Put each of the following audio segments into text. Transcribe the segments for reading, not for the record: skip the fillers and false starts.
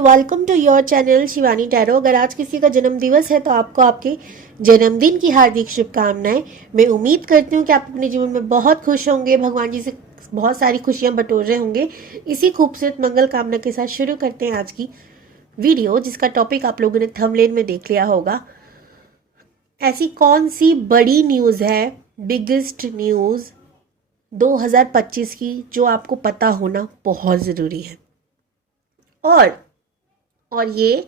Welcome to your channel Shivani tarot. अगर आज किसी का जन्म दिवस है तो आपको आपके जन्मदिन की हार्दिक शुभकामनाएं। मैं उम्मीद करती हूँ कि आप अपने जीवन में बहुत खुश होंगे, भगवान जी से बहुत सारी खुशियां बटोर रहे होंगे। इसी खूबसूरत मंगल कामना के साथ शुरू करते हैं आज की वीडियो, जिसका टॉपिक आप लोगों ने थंबनेल में देख लिया होगा। ऐसी कौन सी बड़ी न्यूज़ है, बिगेस्ट न्यूज़ 2025 की, जो आपको पता होना बहुत ज़रूरी है, और ये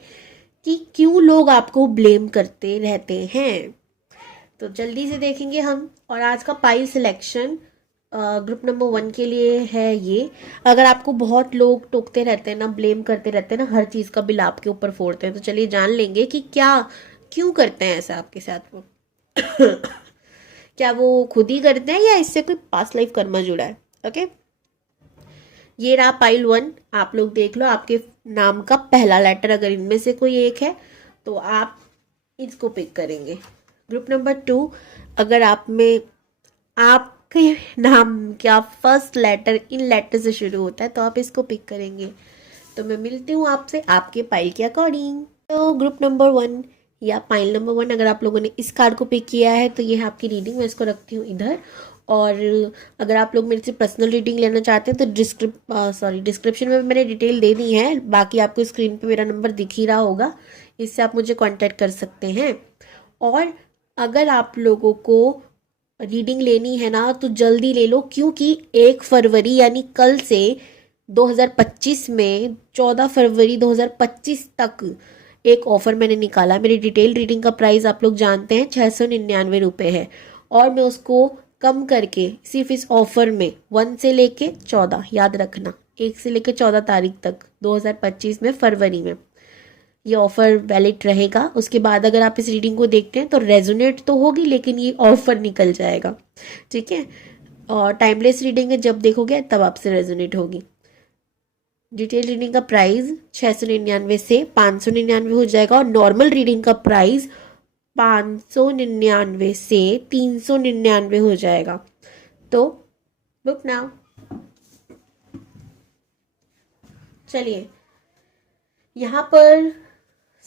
कि क्यों लोग आपको ब्लेम करते रहते हैं। तो जल्दी से देखेंगे हम। और आज का पाइल सिलेक्शन ग्रुप नंबर 1 के लिए है ये। अगर आपको बहुत लोग टोकते रहते हैं ना, ब्लेम करते रहते हैं ना, हर चीज़ का बिल आपके ऊपर फोड़ते हैं, तो चलिए जान लेंगे कि क्यों करते हैं ऐसा आपके साथ वो। क्या वो खुद ही करते हैं या इससे कोई पास्ट लाइफ कर्मा जुड़ा है। ओके, ये रहा पाइल 1। आप लोग देख लो, आपके नाम का पहला लेटर अगर इनमें से कोई एक है तो आप इसको पिक करेंगे। ग्रुप नंबर 2, अगर आप में आपके नाम का फर्स्ट लेटर इन लेटर से शुरू होता है तो आप इसको पिक करेंगे। तो मैं मिलती हूँ आपसे आपके पाइल के अकॉर्डिंग। तो ग्रुप नंबर 1 या पाइल नंबर 1, अगर आप लोगों ने इस कार्ड को पिक किया है तो ये है आपकी रीडिंग। मैं इसको रखती हूँ इधर। और अगर आप लोग मेरे से पर्सनल रीडिंग लेना चाहते हैं तो डिस्क्रिप्शन में मैंने डिटेल दे दी है। बाकी आपको स्क्रीन पे मेरा नंबर दिख ही रहा होगा, इससे आप मुझे कांटेक्ट कर सकते हैं। और अगर आप लोगों को रीडिंग लेनी है ना तो जल्दी ले लो, क्योंकि 1 फरवरी यानी कल से 2025 में 14 फरवरी 2025 तक एक ऑफर मैंने निकाला। मेरी डिटेल रीडिंग का प्राइस आप लोग जानते हैं 699 रुपये है, और मैं उसको कम करके सिर्फ इस ऑफर में 1 से लेके 14, याद रखना 1 से लेके 14 तारीख तक 2025 में फरवरी में ये ऑफर वैलिड रहेगा। उसके बाद अगर आप इस रीडिंग को देखते हैं तो रेजोनेट तो होगी, लेकिन ये ऑफर निकल जाएगा, ठीक है। और टाइमलेस रीडिंग है, जब देखोगे तब आपसे रेजोनेट होगी। डिटेल रीडिंग का प्राइस 699 से 599 हो जाएगा, और नॉर्मल रीडिंग का प्राइस 599 से 399 हो जाएगा। तो बुक नाउ। चलिए, यहाँ पर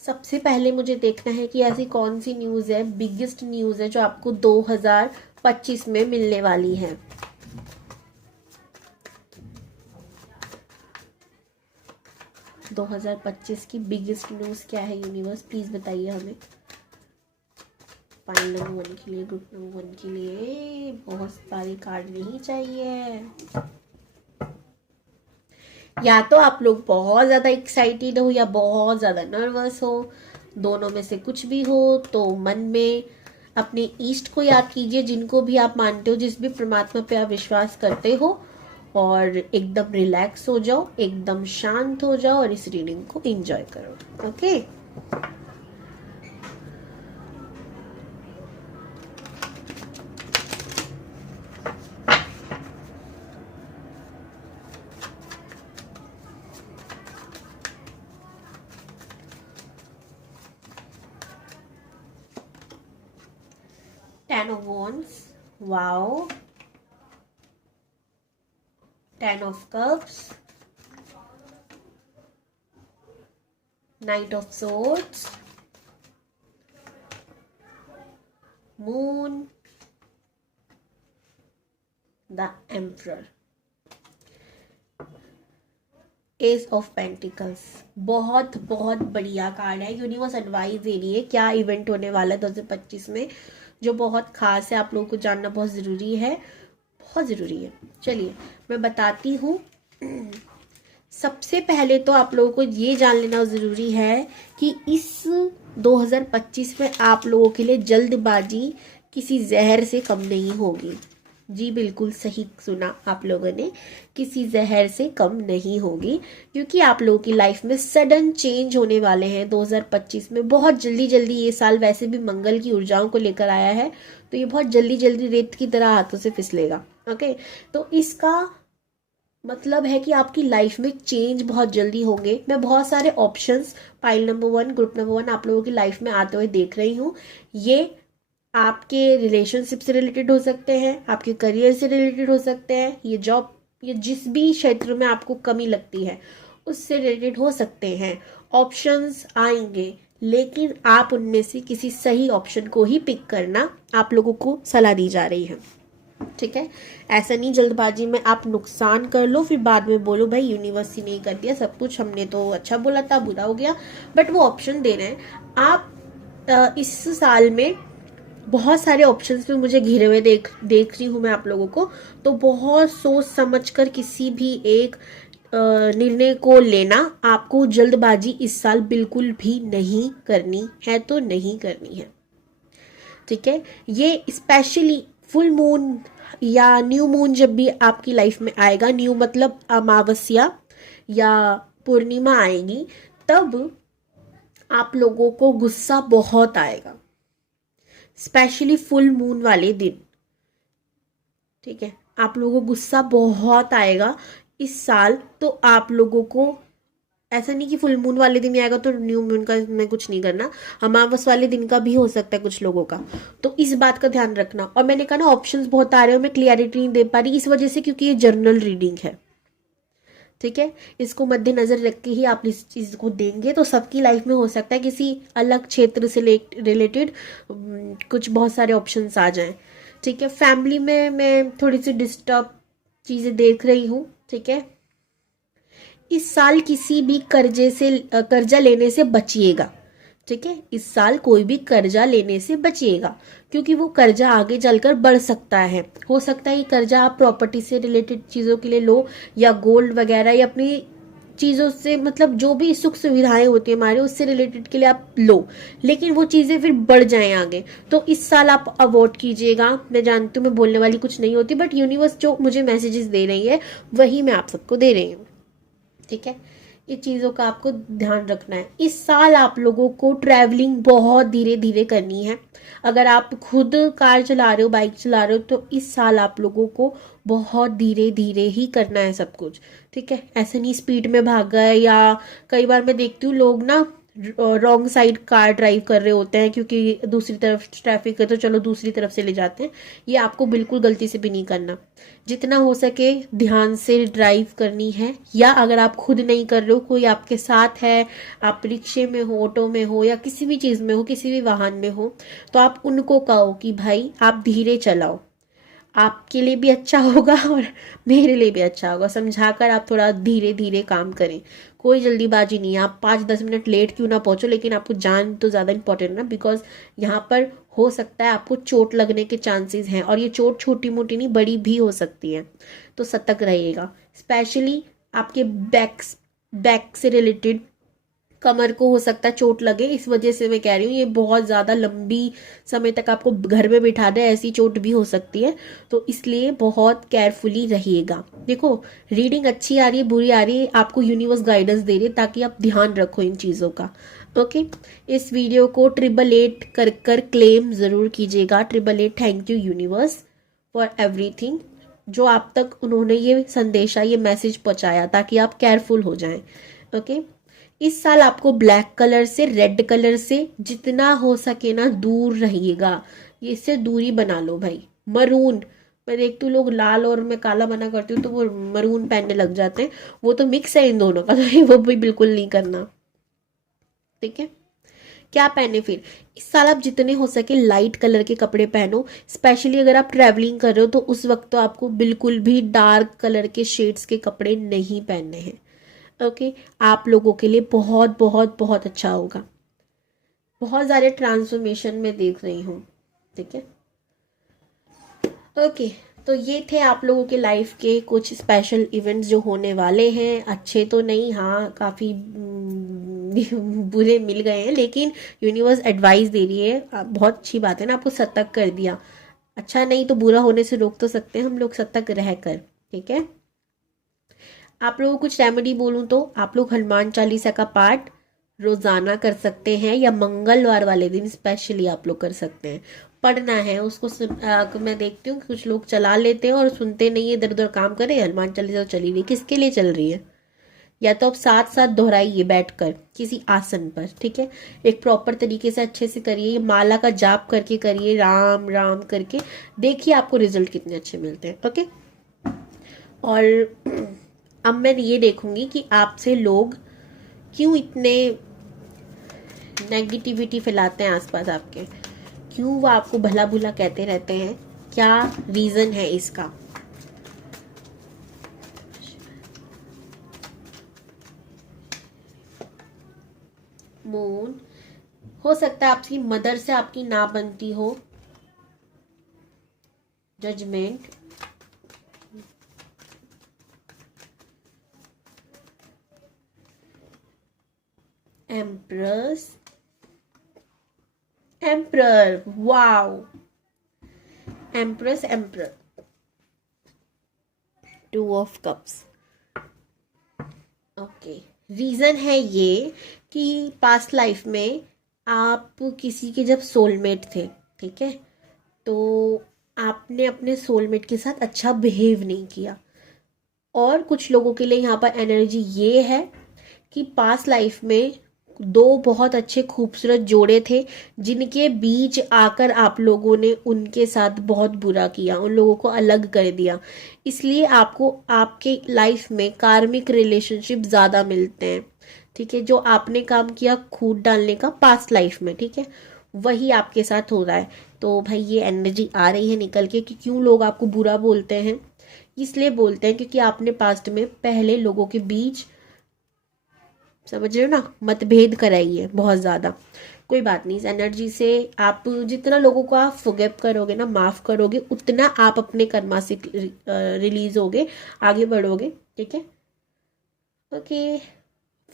सबसे पहले मुझे देखना है कि ऐसी कौन सी न्यूज़ है, बिगेस्ट न्यूज़ है, जो आपको 2025 में मिलने वाली है। दो 2025 की बिगेस्ट न्यूज़ क्या है यूनिवर्स, प्लीज़ बताइए हमें। पाइल नंबर 1 के लिए, ग्रुप नंबर 1 के लिए बहुत सारे कार्ड नहीं चाहिए। या तो आप लोग बहुत ज़्यादा एक्साइटेड हो या बहुत ज़्यादा नर्वस हो, दोनों में से कुछ भी हो। तो मन में अपने ईष्ट को याद कीजिए, जिनको भी आप मानते हो, जिस भी परमात्मा पे आप विश्वास करते हो, और एकदम रिलैक्स हो जाओ, एकदम शांत हो जाओ और इस रीडिंग को एंजॉय करो। Okay, Ten of Wands, wow. Ten of Cups, Knight of Swords, Moon, the Emperor, S of pentacles. बहुत बहुत बढ़िया कार्ड है। यूनिवर्स एडवाइस दे रही है क्या इवेंट होने वाला है 2025 में, जो बहुत खास है, आप लोगों को जानना बहुत ज़रूरी है, बहुत ज़रूरी है। चलिए मैं बताती हूँ। सबसे पहले तो आप लोगों को ये जान लेना ज़रूरी है कि इस 2025 में आप लोगों के लिए जल्दबाजी किसी जहर से कम नहीं होगी। जी बिल्कुल सही सुना आप लोगों ने, किसी जहर से कम नहीं होगी, क्योंकि आप लोगों की लाइफ में सडन चेंज होने वाले हैं 2025 में। बहुत जल्दी जल्दी ये साल वैसे भी मंगल की ऊर्जाओं को लेकर आया है, तो ये बहुत जल्दी जल्दी रेत की तरह हाथों से फिसलेगा। ओके, तो इसका मतलब है कि आपकी लाइफ में चेंज बहुत जल्दी होंगे। मैं बहुत सारे options pile number 1, group number 1 आप लोगों की लाइफ में आते हुए देख रही हूँ। ये आपके रिलेशनशिप से रिलेटेड हो सकते हैं, आपके करियर से रिलेटेड हो सकते हैं, ये जॉब, ये जिस भी क्षेत्र में आपको कमी लगती है उससे रिलेटेड हो सकते हैं, ऑप्शंस आएंगे, लेकिन आप उनमें से किसी सही ऑप्शन को ही पिक करना आप लोगों को सलाह दी जा रही है। ठीक है, ऐसा नहीं जल्दबाजी में आप नुकसान कर लो फिर बाद में बोलो भाई यूनिवर्सिटी नहीं कर दिया सब कुछ, हमने तो अच्छा बोला था बुरा हो गया। बट वो ऑप्शन दे रहे हैं आप। इस साल में बहुत सारे ऑप्शंस में मुझे घिरे हुए देख रही हूँ मैं आप लोगों को, तो बहुत सोच समझ कर किसी भी एक निर्णय को लेना। आपको जल्दबाजी इस साल बिल्कुल भी नहीं करनी है, तो नहीं करनी है। ठीक है, ये स्पेशली फुल मून या न्यू मून जब भी आपकी लाइफ में आएगा, न्यू मतलब अमावस्या या पूर्णिमा आएगी, तब आप लोगों को गुस्सा बहुत आएगा, स्पेशली फुल मून वाले दिन। ठीक है, आप लोगों को गुस्सा बहुत आएगा इस साल। तो आप लोगों को ऐसा नहीं कि फुल मून वाले दिन ही आएगा तो न्यू मून का मैं कुछ नहीं करना, अमावस वाले दिन का भी हो सकता है कुछ लोगों का, तो इस बात का ध्यान रखना। और मैंने कहा ना ऑप्शंस बहुत आ रहे हैं, मैं क्लियरिटी नहीं दे पा रही इस वजह से क्योंकि ये जर्नल रीडिंग है। ठीक है, इसको मद्देनजर रख के ही आप इस चीज को देंगे, तो सबकी लाइफ में हो सकता है किसी अलग क्षेत्र से रिलेटेड कुछ बहुत सारे ऑप्शंस आ जाएं। ठीक है, फैमिली में मैं थोड़ी सी डिस्टर्ब चीजें देख रही हूँ। ठीक है, इस साल किसी भी कर्जा लेने से बचिएगा। ठीक है, इस साल कोई भी कर्जा लेने से बचिएगा, क्योंकि वो कर्जा आगे चलकर बढ़ सकता है। हो सकता है ये कर्जा आप प्रॉपर्टी से रिलेटेड चीजों के लिए लो, या गोल्ड वगैरह, या अपनी चीजों से मतलब जो भी सुख सुविधाएं होती है हमारे उससे रिलेटेड के लिए आप लो, लेकिन वो चीजें फिर बढ़ जाएं आगे, तो इस साल आप अवॉइड कीजिएगा। मैं जानती हूँ मैं बोलने वाली कुछ नहीं होती, बट यूनिवर्स जो मुझे मैसेजेस दे रही है वही मैं आप सबको दे रही हूँ। ठीक है, ये चीज़ों का आपको ध्यान रखना है। इस साल आप लोगों को ट्रैवलिंग बहुत धीरे धीरे करनी है। अगर आप खुद कार चला रहे हो, बाइक चला रहे हो, तो इस साल आप लोगों को बहुत धीरे धीरे ही करना है सब कुछ। ठीक है, ऐसे नहीं स्पीड में भाग गए, या कई बार मैं देखती हूँ लोग ना रॉन्ग साइड कार ड्राइव कर रहे होते हैं क्योंकि दूसरी तरफ ट्रैफिक है तो चलो दूसरी तरफ से ले जाते हैं। ये आपको बिल्कुल गलती से भी नहीं करना। जितना हो सके ध्यान से ड्राइव करनी है, या अगर आप खुद नहीं कर रहे हो कोई आपके साथ है, आप रिक्शे में हो, ऑटो में हो, या किसी भी चीज में हो, किसी भी वाहन में हो, तो आप उनको कहो कि भाई आप धीरे चलाओ, आपके लिए भी अच्छा होगा और मेरे लिए भी अच्छा होगा। समझाकर आप थोड़ा धीरे धीरे काम करें, कोई जल्दीबाजी नहीं है। आप 5-10 मिनट लेट क्यों ना पहुंचो, लेकिन आपको जान तो ज़्यादा इंपॉर्टेंट ना, बिकॉज यहाँ पर हो सकता है आपको चोट लगने के चांसेस हैं, और ये चोट छोटी मोटी नहीं बड़ी भी हो सकती है, तो सतर्क रहिएगा। स्पेशली आपके बैक से रिलेटेड कमर को हो सकता है चोट लगे, इस वजह से मैं कह रही हूँ ये बहुत ज़्यादा लंबी समय तक आपको घर में बिठा दे, ऐसी चोट भी हो सकती है, तो इसलिए बहुत केयरफुली रहिएगा। देखो रीडिंग अच्छी आ रही है बुरी आ रही है, आपको यूनिवर्स गाइडेंस दे रही है ताकि आप ध्यान रखो इन चीज़ों का। ओके, इस वीडियो को 888 कर क्लेम ज़रूर कीजिएगा। 888 thank you universe for everything, जो आप तक उन्होंने ये संदेशा ये मैसेज पहुंचाया ताकि आप केयरफुल हो जाएं। ओके, इस साल आपको ब्लैक कलर से, रेड कलर से जितना हो सके ना दूर रहिएगा, ये इससे दूरी बना लो भाई। मरून, मैं देखती हूँ लोग लाल और मैं काला मना करती हूँ तो वो मरून पहनने लग जाते हैं, वो तो मिक्स है इन दोनों का, तो वो भी बिल्कुल नहीं करना। ठीक है, क्या पहने फिर इस साल आप जितने हो सके लाइट कलर के कपड़े पहनो। स्पेशली अगर आप ट्रैवलिंग कर रहे हो तो उस वक्त तो आपको बिल्कुल भी डार्क कलर के शेड्स के कपड़े नहीं पहनने हैं। ओके, आप लोगों के लिए बहुत बहुत बहुत अच्छा होगा। बहुत सारे ट्रांसफॉर्मेशन में देख रही हूँ। ठीक है, ओके, तो ये थे आप लोगों के लाइफ के कुछ स्पेशल इवेंट्स जो होने वाले हैं। अच्छे तो नहीं, हाँ काफ़ी बुरे मिल गए हैं, लेकिन यूनिवर्स एडवाइस दे रही है, बहुत अच्छी बात है ना, आपको सतर्क कर दिया। अच्छा नहीं तो बुरा होने से रोक तो सकते हैं हम लोग सतर्क रहकर। ठीक है, आप लोगों को कुछ रेमेडी बोलूं तो आप लोग हनुमान चालीसा का पाठ रोजाना कर सकते हैं, या मंगलवार वाले दिन स्पेशली आप लोग कर सकते हैं। पढ़ना है उसको मैं देखती हूँ कुछ लोग चला लेते हैं और सुनते नहीं है, इधर उधर काम करें, हनुमान चालीसा चली रही, किसके लिए चल रही है? या तो आप साथ साथ दोहराइए बैठकर किसी आसन पर। ठीक है, एक प्रॉपर तरीके से अच्छे से करिए, माला का जाप करके करिए, राम राम करके, देखिए आपको रिजल्ट कितने अच्छे मिलते हैं। ओके, और अब मैं ये देखूंगी कि आपसे लोग क्यों इतने नेगेटिविटी फैलाते हैं आसपास आपके, क्यों वो आपको भला बुला कहते रहते हैं, क्या रीजन है इसका। मून, हो सकता है आपकी मदर से आपकी ना बनती हो। Judgement, empress, emperor, wow, empress, emperor, two of cups. Okay, reason है ये कि पास्ट लाइफ में आप किसी के जब सोलमेट थे, ठीक है, तो आपने अपने सोलमेट के साथ अच्छा बिहेव नहीं किया। और कुछ लोगों के लिए यहाँ पर एनर्जी ये है कि पास्ट लाइफ में दो बहुत अच्छे खूबसूरत जोड़े थे जिनके बीच आकर आप लोगों ने उनके साथ बहुत बुरा किया, उन लोगों को अलग कर दिया। इसलिए आपको आपके लाइफ में कार्मिक रिलेशनशिप ज़्यादा मिलते हैं, ठीक है। जो आपने काम किया खूद डालने का पास्ट लाइफ में, ठीक है, वही आपके साथ हो रहा है। तो भाई ये एनर्जी आ रही है निकल के कि क्यों लोग आपको बुरा बोलते हैं। इसलिए बोलते हैं क्योंकि आपने पास्ट में पहले लोगों के बीच, समझ रहे हो ना, मतभेद कराई है बहुत ज़्यादा। कोई बात नहीं, इस एनर्जी से आप जितना लोगों को आप फॉरगिव करोगे ना, माफ़ करोगे, उतना आप अपने कर्मा से रिलीज होगे, आगे बढ़ोगे, ठीक है। ओके,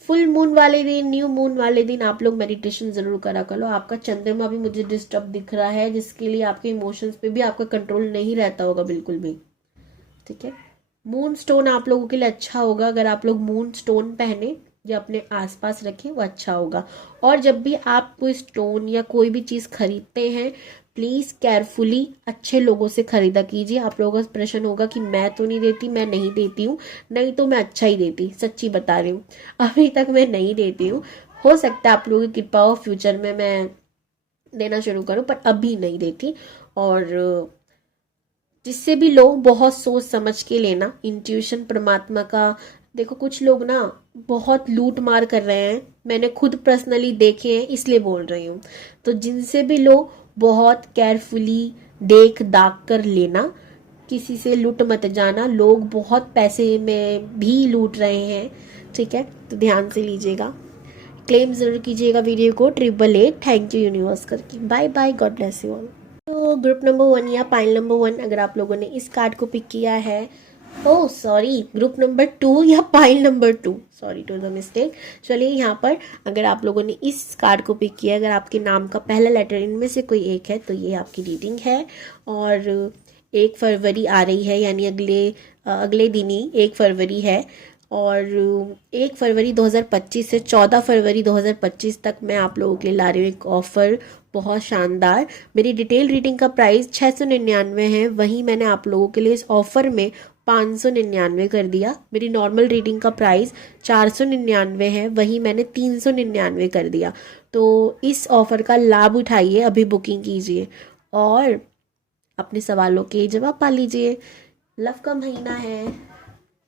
फुल मून वाले दिन, न्यू मून वाले दिन आप लोग मेडिटेशन ज़रूर करा करो। आपका चंद्रमा भी मुझे डिस्टर्ब दिख रहा है, जिसके लिए आपके इमोशंस पे भी आपका कंट्रोल नहीं रहता होगा बिल्कुल भी, ठीक है। मून स्टोन आप लोगों के लिए अच्छा होगा, अगर आप लोग मून स्टोन पहने या अपने आसपास रखें वो अच्छा होगा। और जब भी आप कोई स्टोन या कोई भी चीज़ खरीदते हैं, प्लीज़ केयरफुली अच्छे लोगों से खरीदा कीजिए। आप लोगों का प्रश्न होगा कि मैं तो नहीं देती, मैं नहीं देती हूँ, नहीं तो मैं अच्छा ही देती, सच्ची बता रही हूँ, अभी तक मैं नहीं देती हूँ। हो सकता है आप लोगों की कृपा हो फ्यूचर में मैं देना शुरू करूँ, पर अभी नहीं देती। और जिससे भी लो बहुत सोच समझ के लेना, इंट्यूशन परमात्मा का। देखो कुछ लोग ना बहुत लूट मार कर रहे हैं, मैंने खुद पर्सनली देखे हैं, इसलिए बोल रही हूँ। तो जिनसे भी लो बहुत केयरफुली देख दाख कर लेना, किसी से लूट मत जाना, लोग बहुत पैसे में भी लूट रहे हैं, ठीक है, तो ध्यान से लीजिएगा। क्लेम जरूर कीजिएगा वीडियो को 888 थैंक यू यूनिवर्स करके। Bye bye, god bless you all. तो ग्रुप नंबर 1 या पाइल नंबर 1, अगर आप लोगों ने इस कार्ड को पिक किया है, ओह सॉरी, ग्रुप नंबर 2 या pile number 2, sorry to the mistake. चलिए यहाँ पर अगर आप लोगों ने इस कार्ड को पिक किया, अगर आपके नाम का पहला लेटर इनमें से कोई एक है, तो ये आपकी रीडिंग है। और 1 फरवरी आ रही है, यानी अगले दिन ही 1 फरवरी है। और 1 फरवरी 2025 से 14 फरवरी 2025 तक मैं आप लोगों के लिए ला रही हूँ एक ऑफ़र, बहुत शानदार। मेरी डिटेल रीडिंग का प्राइस 699 है, वहीं मैंने आप लोगों के लिए इस ऑफ़र में 599 कर दिया। मेरी नॉर्मल रीडिंग का प्राइस 499 है, वहीं मैंने 399 कर दिया। तो इस ऑफ़र का लाभ उठाइए, अभी बुकिंग कीजिए और अपने सवालों के जवाब पा लीजिए। लव का महीना है,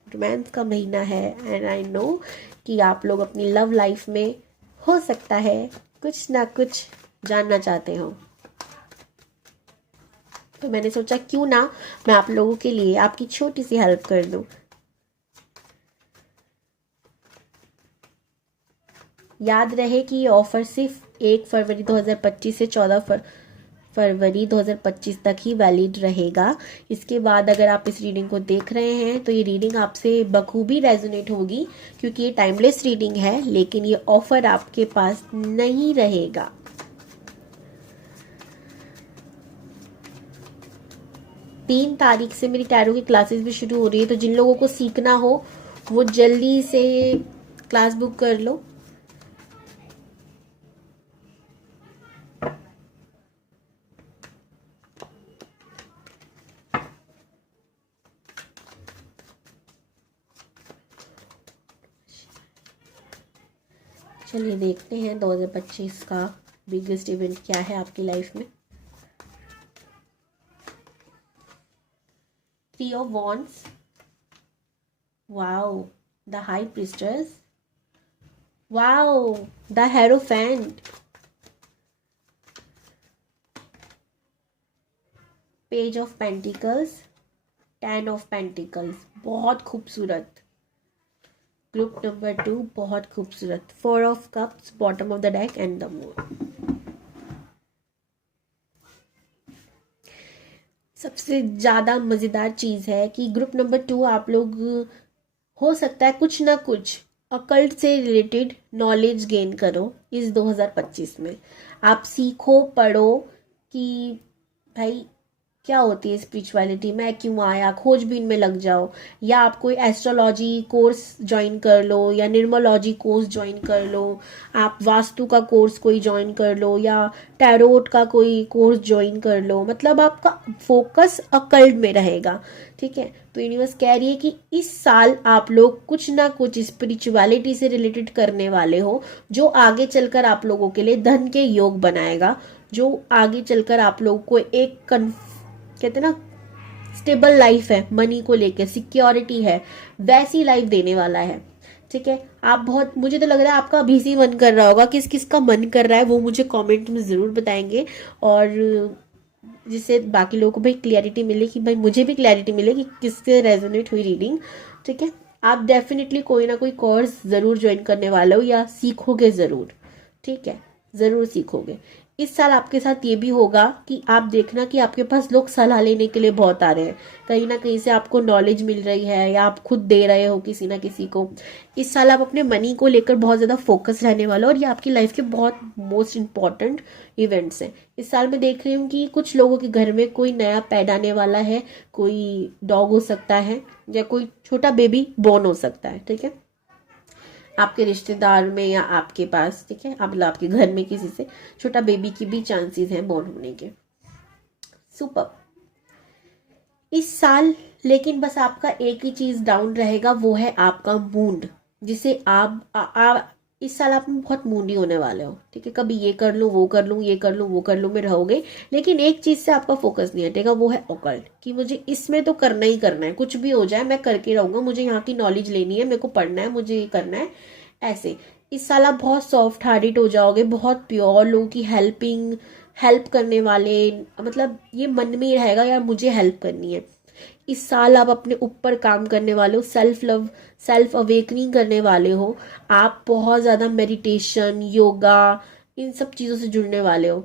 रोमांस का महीना है, एंड आई नो कि आप लोग अपनी लव लाइफ में हो सकता है कुछ ना कुछ जानना चाहते हो। तो मैंने सोचा क्यों ना मैं आप लोगों के लिए आपकी छोटी सी हेल्प कर दूं। याद रहे कि ये ऑफर सिर्फ 1 फरवरी 2025 से 14 फरवरी 2025 तक ही वैलिड रहेगा। इसके बाद अगर आप इस रीडिंग को देख रहे हैं तो ये रीडिंग आपसे बखूबी रेजोनेट होगी, क्योंकि ये टाइमलेस रीडिंग है, लेकिन ये ऑफर आपके पास नहीं रहेगा। 3 तारीख से मेरी टैरो की क्लासेस भी शुरू हो रही है, तो जिन लोगों को सीखना हो वो जल्दी से क्लास बुक कर लो। चलिए देखते हैं 2025 का बिगेस्ट इवेंट क्या है आपकी लाइफ में। 3 of wands, wow, the high priestess, wow, the hierophant, page of pentacles, 10 of pentacles, बहुत खूबसूरत। ग्रुप नंबर 2 बहुत खूबसूरत। 4 of cups, bottom of the deck and the moon. सबसे ज़्यादा मज़ेदार चीज़ है कि ग्रुप नंबर 2 आप लोग हो सकता है कुछ ना कुछ अकल्ट से रिलेटेड नॉलेज गेन करो इस 2025 में। आप सीखो, पढ़ो कि भाई क्या होती है स्पिरिचुअलिटी, मैं क्यों आया, खोजबीन में लग जाओ। या आप कोई एस्ट्रोलॉजी कोर्स ज्वाइन कर लो, या न्यूमरोलॉजी कोर्स ज्वाइन कर लो, आप वास्तु का कोर्स कोई ज्वाइन कर लो, या टैरोट का कोई कोर्स ज्वाइन कर लो। मतलब आपका फोकस अकल्ट में रहेगा, ठीक है। तो यूनिवर्स कह रही है कि इस साल आप लोग कुछ ना कुछ स्पिरिचुअलिटी से रिलेटेड करने वाले हो, जो आगे चलकर आप लोगों के लिए धन के योग बनाएगा, जो आगे चलकर आप लोगों को एक कहते ना स्टेबल लाइफ है, मनी को लेकर सिक्योरिटी है, वैसी लाइफ देने वाला है, ठीक है। आप बहुत, मुझे तो लग रहा है आपका अभी से मन कर रहा होगा। किस किस का मन कर रहा है वो मुझे कमेंट में ज़रूर बताएंगे, और जिससे बाकी लोगों को भी क्लैरिटी मिले कि भाई मुझे भी क्लैरिटी मिले कि किससे रेजोनेट हुई रीडिंग, ठीक है। आप डेफिनेटली कोई ना कोई कोर्स ज़रूर ज्वाइन करने वाले हो या सीखोगे ज़रूर, ठीक है, ज़रूर सीखोगे। इस साल आपके साथ ये भी होगा कि आप देखना कि आपके पास लोग सलाह लेने के लिए बहुत आ रहे हैं, कहीं ना कहीं से आपको नॉलेज मिल रही है या आप खुद दे रहे हो किसी ना किसी को। इस साल आप अपने मनी को लेकर बहुत ज़्यादा फोकस रहने वाला हो, और ये आपकी लाइफ के बहुत मोस्ट इम्पॉर्टेंट इवेंट्स हैं। इस साल मैं देख रही हूँ कि कुछ लोगों के घर में कोई नया पैड आने वाला है, कोई डॉग हो सकता है या कोई छोटा बेबी बॉर्न हो सकता है, ठीक है, आपके रिश्तेदार में या आपके पास, ठीक है, मतलब आपके घर में किसी से छोटा बेबी की भी चांसेस हैं बोर्न होने के। सुपर। इस साल लेकिन बस आपका एक ही चीज डाउन रहेगा, वो है आपका मूड, जिसे आप इस साल आप बहुत मूडी होने वाले हो, ठीक है। कभी ये कर लूँ, वो कर लूँ, ये कर लूँ, वो कर लूँ में रहोगे, लेकिन एक चीज से आपका फोकस नहीं हटेगा, वो है ऑकल्ट, कि मुझे इसमें तो करना ही करना है, कुछ भी हो जाए मैं करके रहूंगा, मुझे यहाँ की नॉलेज लेनी है, मेरे को पढ़ना है, मुझे ये करना है, ऐसे। इस साल आप बहुत सॉफ्ट हार्टेड हो जाओगे, बहुत प्योर, लोगों की हेल्प करने वाले, मतलब ये मन में ही रहेगा यार मुझे हेल्प करनी है। इस साल आप अपने ऊपर काम करने वाले हो, सेल्फ लव, सेल्फ अवेकनिंग करने वाले हो। आप बहुत ज़्यादा मेडिटेशन, योगा, इन सब चीज़ों से जुड़ने वाले हो।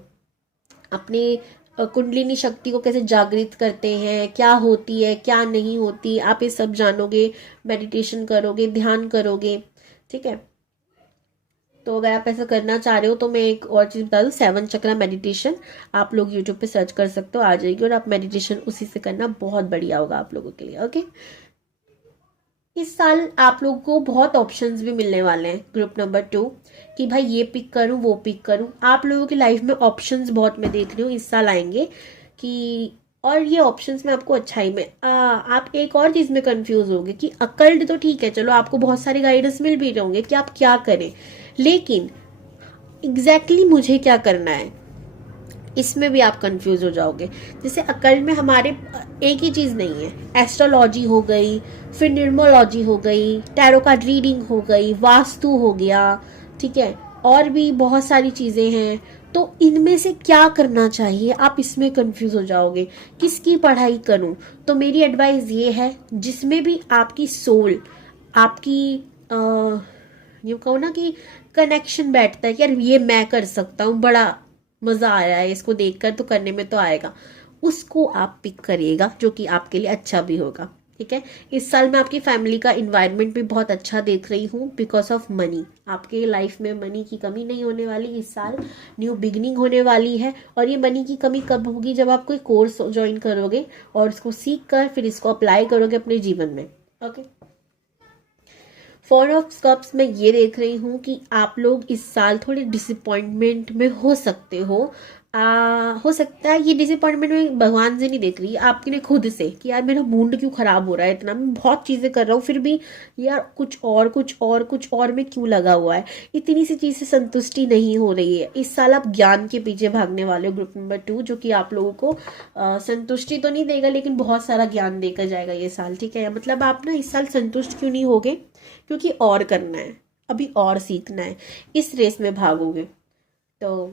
अपने कुंडलिनी शक्ति को कैसे जागृत करते हैं, क्या होती है क्या नहीं होती, आप ये सब जानोगे, मेडिटेशन करोगे, ध्यान करोगे, ठीक है। तो अगर आप ऐसा करना चाह रहे हो तो मैं एक और चीज़ बता दूँ, 7 चक्रा मेडिटेशन आप लोग यूट्यूब पे सर्च कर सकते हो, आ जाएगी, और आप मेडिटेशन उसी से करना, बहुत बढ़िया होगा आप लोगों के लिए, ओके। इस साल आप लोगों को बहुत ऑप्शंस भी मिलने वाले हैं ग्रुप नंबर 2, कि भाई ये पिक करूं वो पिक करूं। आप लोगों की लाइफ में ऑप्शंस बहुत मैं देख रही हूँ इस साल आएंगे कि, और ये ऑप्शंस में आपको अच्छाई में आप एक और चीज में कंफ्यूज होगे कि अकल्ट तो ठीक है, चलो आपको बहुत सारे गाइडेंस मिल भी रहे होंगे कि आप क्या करें, लेकिन एग्जैक्टली मुझे क्या करना है, इसमें भी आप कंफ्यूज हो जाओगे। जैसे अकल्ट में हमारे एक ही चीज नहीं है, एस्ट्रोलॉजी हो गई, फिर न्यूमरोलॉजी हो गई, टैरो कार्ड रीडिंग हो गई, वास्तु हो गया, ठीक है, और भी बहुत सारी चीजें हैं। तो इनमें से क्या करना चाहिए, आप इसमें कंफ्यूज हो जाओगे, किसकी पढ़ाई करूं। तो मेरी एडवाइस ये है, जिसमें भी आपकी सोल, आपकी ये कहो ना कि कनेक्शन बैठता है कि यार ये मैं कर सकता हूँ, बड़ा मजा आ रहा है इसको देखकर, तो करने में तो आएगा, उसको आप पिक करिएगा, जो कि आपके लिए अच्छा भी होगा, ठीक है। इस साल मैं आपकी फैमिली का इन्वायरमेंट भी बहुत अच्छा देख रही हूँ, बिकॉज ऑफ मनी। आपके लाइफ में मनी की कमी नहीं होने वाली इस साल, न्यू बिगनिंग होने वाली है। और ये मनी की कमी कब होगी, जब आप कोई कोर्स ज्वाइन करोगे और इसको सीख कर फिर इसको अप्लाई करोगे अपने जीवन में, ओके। 4 ऑफ कप्स में ये देख रही हूँ कि आप लोग इस साल थोड़े डिसअपॉइंटमेंट में हो सकते हो, हो सकता है ये डिसअपॉइंटमेंट में भगवान से नहीं देख रही, आपने खुद से कि यार मेरा मूड क्यों खराब हो रहा है, इतना मैं बहुत चीजें कर रहा हूँ फिर भी यार कुछ और में क्यों लगा हुआ है, इतनी सी चीज से संतुष्टि नहीं हो रही है। इस साल आप ज्ञान के पीछे भागने वाले हो, ग्रुप नंबर 2, जो कि आप लोगों को संतुष्टि तो नहीं देगा लेकिन बहुत सारा ज्ञान देकर जाएगा ये साल, ठीक है। मतलब आप ना इस साल संतुष्ट क्यों नहीं होगे, क्योंकि और करना है, अभी और सीखना है, इस रेस में भागोगे। तो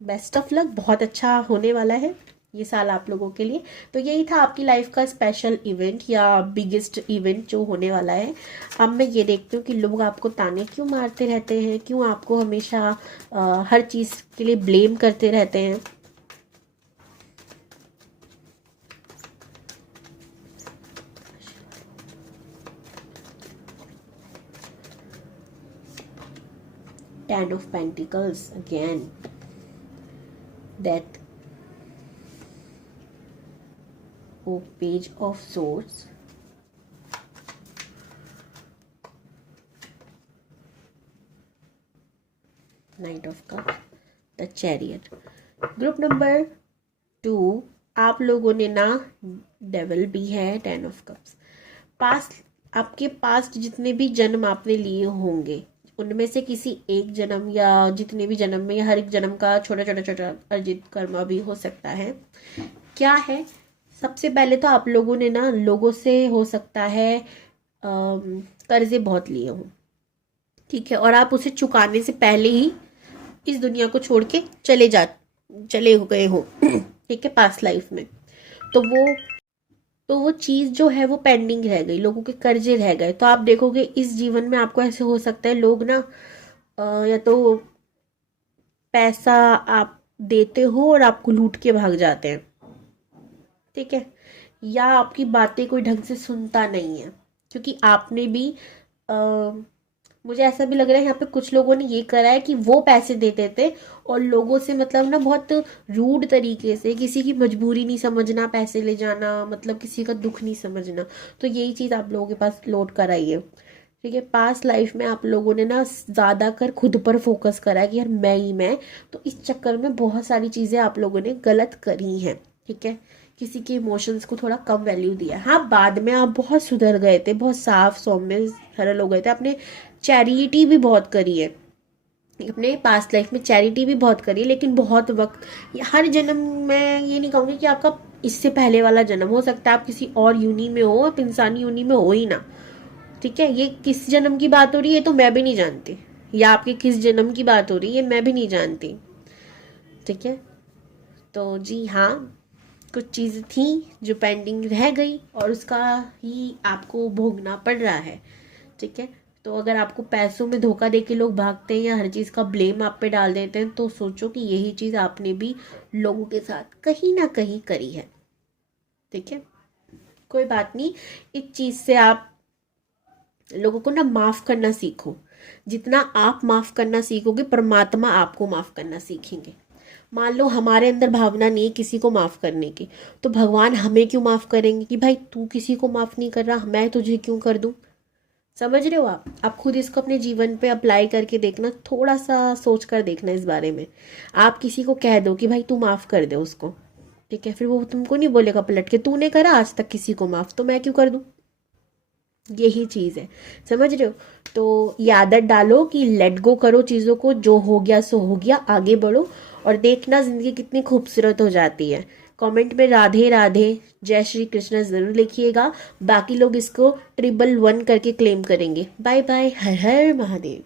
बेस्ट ऑफ लक, बहुत अच्छा होने वाला है ये साल आप लोगों के लिए। तो यही था आपकी लाइफ का स्पेशल इवेंट या बिगेस्ट इवेंट जो होने वाला है। अब मैं ये देखती हूँ कि लोग आपको ताने क्यों मारते रहते हैं, क्यों आपको हमेशा हर चीज़ के लिए ब्लेम करते रहते हैं। Ten of Pentacles again, Death, Page of Swords, Knight of Cups, The Chariot। Group number 2 आप लोगों ने ना डेविल भी है, 10 ऑफ कप्स। पास्ट, आपके पास्ट जितने भी जन्म आपने लिए होंगे उनमें से किसी एक जन्म या जितने भी जन्म में या हर एक जन्म का छोटा छोटा छोटा अर्जित कर्म भी हो सकता है। क्या है, सबसे पहले तो आप लोगों ने ना लोगों से हो सकता है कर्जे बहुत लिए हों, ठीक है, और आप उसे चुकाने से पहले ही इस दुनिया को छोड़ के चले गए हो, ठीक है, पास्ट लाइफ में। तो वो चीज जो है वो पेंडिंग रह गई, लोगों के कर्जे रह गए। तो आप देखोगे इस जीवन में आपको ऐसे हो सकता है लोग ना या तो पैसा आप देते हो और आपको लूट के भाग जाते हैं, ठीक है, या आपकी बातें कोई ढंग से सुनता नहीं है, क्योंकि आपने भी मुझे ऐसा भी लग रहा है यहाँ पे कुछ लोगों ने ये करा है कि वो पैसे देते थे और लोगों से मतलब ना बहुत रूड तरीके से, किसी की मजबूरी नहीं समझना, पैसे ले जाना, मतलब किसी का दुख नहीं समझना। तो यही चीज आप लोगों के पास लोड कराई है, ठीक है। पास्ट लाइफ में आप लोगों ने ना ज्यादा कर खुद पर फोकस करा है कि यार मैं ही मैं, तो इस चक्कर में बहुत सारी चीजें आप लोगों ने गलत करी हैं, ठीक है। किसी के इमोशंस को थोड़ा कम वैल्यू दिया। हाँ, बाद में आप बहुत सुधर गए थे, बहुत साफ सौम्य सरल हो गए थे, आपने चैरिटी भी बहुत करी है, अपने पास्ट लाइफ में चैरिटी भी बहुत करी है, लेकिन बहुत वक्त, हर जन्म में ये नहीं कहूँगी कि आपका इससे पहले वाला जन्म, हो सकता है आप किसी और यूनि में हो, आप इंसानी यूनि में हो ही ना, ठीक है। ये किस जन्म की बात हो रही है तो मैं भी नहीं जानती, या आपके किस जन्म की बात हो रही है मैं भी नहीं जानती, ठीक है। तो जी हाँ, कुछ चीज़ें थी जो पेंडिंग रह गई और उसका ही आपको भोगना पड़ रहा है, ठीक है। तो अगर आपको पैसों में धोखा देके लोग भागते हैं या हर चीज़ का ब्लेम आप पे डाल देते हैं, तो सोचो कि यही चीज़ आपने भी लोगों के साथ कहीं ना कहीं करी है, ठीक है। कोई बात नहीं, इस चीज़ से आप लोगों को ना माफ करना सीखो। जितना आप माफ करना सीखोगे परमात्मा आपको माफ करना सीखेंगे। मान लो हमारे अंदर भावना नहीं है किसी को माफ करने की, तो भगवान हमें क्यों माफ करेंगे कि भाई तू किसी को माफ नहीं कर रहा, मैं तुझे क्यों कर दूं। समझ रहे हो आप खुद इसको अपने जीवन पे अप्लाई करके देखना, थोड़ा सा सोच कर देखना इस बारे में। आप किसी को कह दो कि भाई तू माफ कर दे उसको, ठीक है, फिर वो तुमको नहीं बोलेगा पलट के तूने करा आज तक किसी को माफ तो मैं क्यों कर दूं। यही चीज है, समझ रहे हो। तो ये आदत डालो कि लेट गो करो चीजों को, जो हो गया सो हो गया, आगे बढ़ो और देखना जिंदगी कितनी खूबसूरत हो जाती है। कमेंट में राधे राधे जय श्री कृष्ण जरूर लिखिएगा, बाकी लोग इसको 111 करके क्लेम करेंगे। बाय बाय, हर हर महादेव।